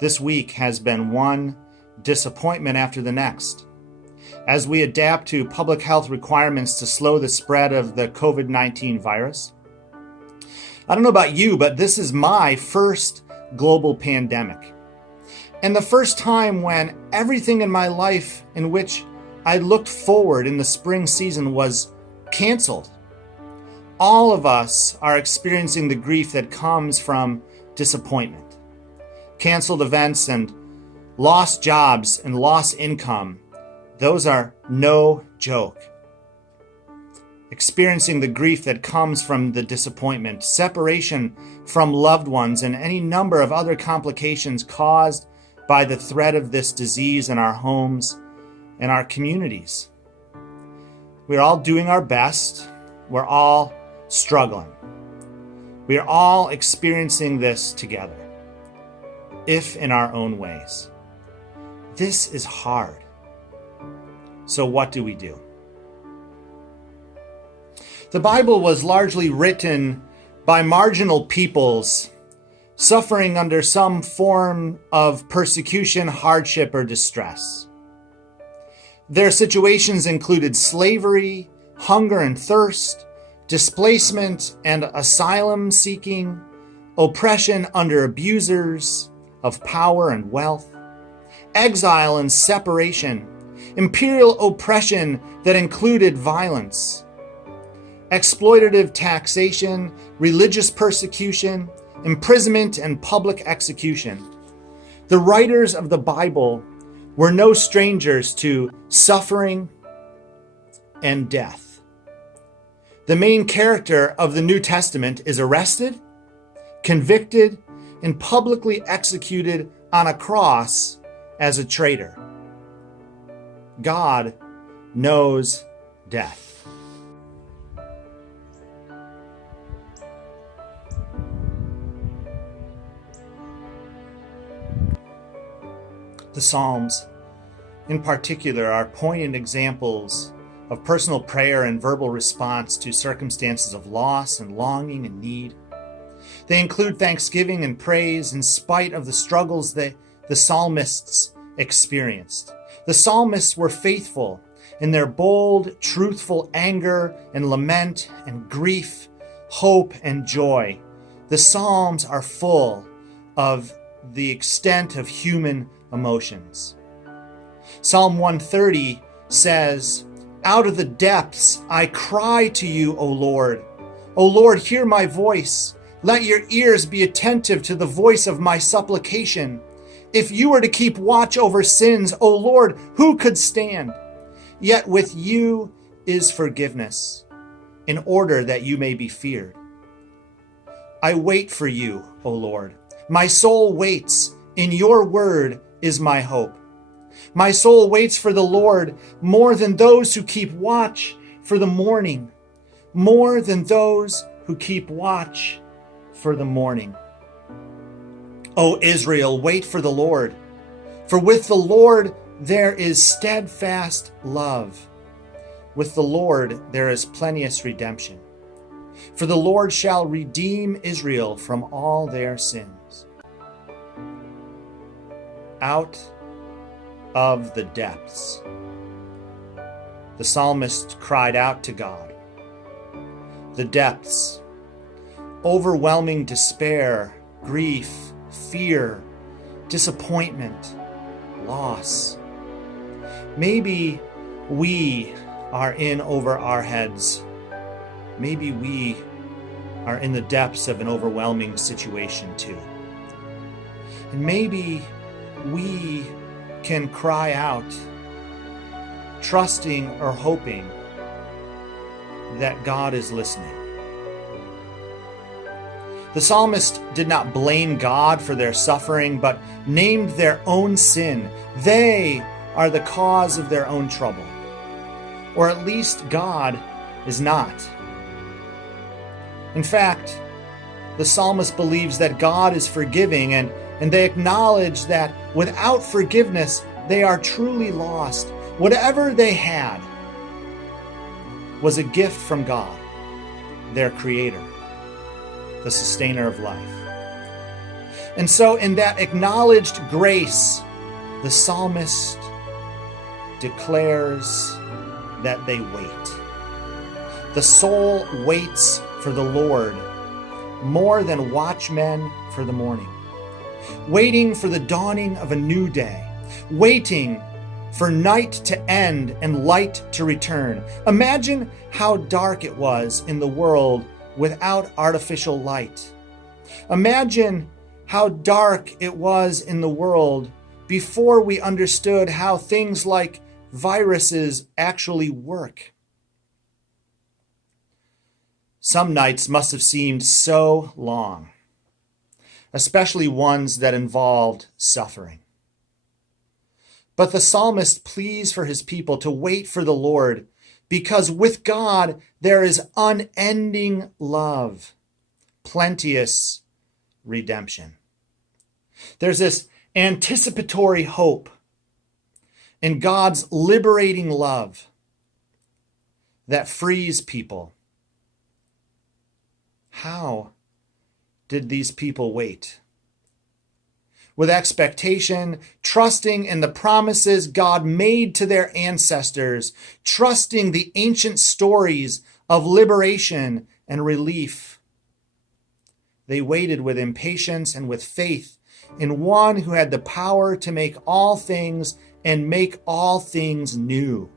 This week has been one disappointment after the next. As we adapt to public health requirements to slow the spread of the COVID-19 virus. I don't know about you, but this is my first global pandemic. And the first time when everything in my life in which I looked forward in the spring season was canceled. All of us are experiencing the grief that comes from disappointment. Canceled events and lost jobs and lost income, those are no joke. Experiencing the grief that comes from the disappointment, separation from loved ones, and any number of other complications caused by the threat of this disease in our homes and our communities. We're all doing our best. We're all struggling. We are all experiencing this together, if in our own ways. This is hard. So what do we do? The Bible was largely written by marginal peoples suffering under some form of persecution, hardship, or distress. Their situations included slavery, hunger and thirst, displacement and asylum seeking, oppression under abusers of power and wealth, exile and separation, imperial oppression that included violence, exploitative taxation, religious persecution, imprisonment, and public execution. The writers of the Bible were no strangers to suffering and death. The main character of the New Testament is arrested, convicted, and publicly executed on a cross as a traitor. God knows death. The Psalms, in particular, are poignant examples of personal prayer and verbal response to circumstances of loss and longing and need. They include thanksgiving and praise in spite of the struggles that the psalmists experienced. The psalmists were faithful in their bold, truthful anger and lament and grief, hope and joy. The Psalms are full of the extent of human emotions. Psalm 130 says, "Out of the depths I cry to you, O Lord. O Lord, hear my voice. Let your ears be attentive to the voice of my supplication. If you were to keep watch over sins, O Lord, who could stand? Yet with you is forgiveness, in order that you may be feared. I wait for you, O Lord. My soul waits. In your word is my hope. My soul waits for the Lord more than those who keep watch for the morning, more than those who keep watch for the morning. O Israel, wait for the Lord, for with the Lord there is steadfast love. With the Lord there is plenteous redemption. For the Lord shall redeem Israel from all their sins." Out of the depths, the psalmist cried out to God. The depths, overwhelming despair, grief, fear, disappointment, loss. Maybe we are in over our heads. Maybe we are in the depths of an overwhelming situation too. And maybe we can cry out, trusting or hoping that God is listening. The psalmist did not blame God for their suffering, but named their own sin. They are the cause of their own trouble. Or at least God is not. In fact, the psalmist believes that God is forgiving, and they acknowledge that without forgiveness, they are truly lost. Whatever they had was a gift from God, their Creator, the sustainer of life. And so in that acknowledged grace, the psalmist declares that they wait. The soul waits for the Lord more than watchmen for the morning, waiting for the dawning of a new day, waiting for night to end and light to return. Imagine how dark it was in the world without artificial light. Imagine how dark it was in the world before we understood how things like viruses actually work. Some nights must have seemed so long, especially ones that involved suffering. But the psalmist pleads for his people to wait for the Lord, because with God there is unending love, plenteous redemption. There's this anticipatory hope in God's liberating love that frees people. How did these people wait? With expectation, trusting in the promises God made to their ancestors, trusting the ancient stories of liberation and relief. They waited with impatience and with faith in one who had the power to make all things and make all things new.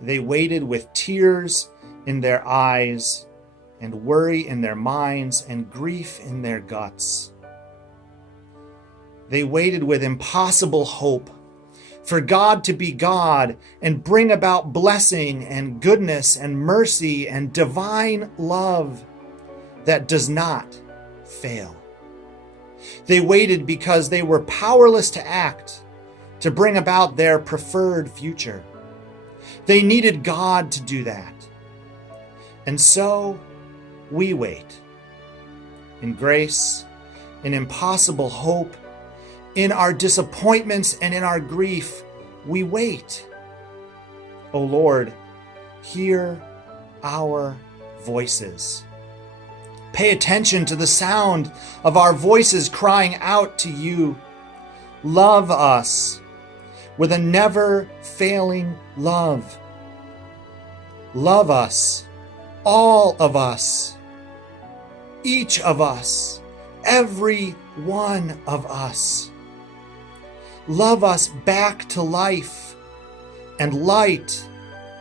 They waited with tears in their eyes and worry in their minds and grief in their guts. They waited with impossible hope for God to be God and bring about blessing and goodness and mercy and divine love that does not fail. They waited because they were powerless to act, to bring about their preferred future. They needed God to do that. And so we wait in grace, in impossible hope, in our disappointments and in our grief. We wait. O Lord, hear our voices. Pay attention to the sound of our voices crying out to you. Love us with a never-failing love. Love us, all of us, each of us, every one of us. Love us back to life and light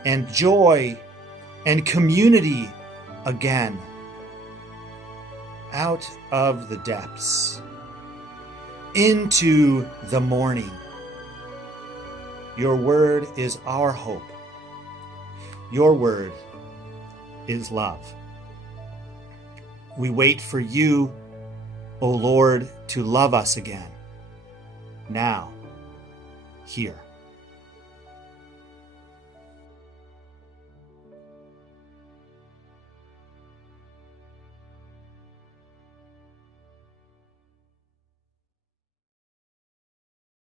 and joy and community again. Out of the depths, into the morning. Your word is our hope. Your word is love. We wait for you, O Lord, to love us again. Now, here.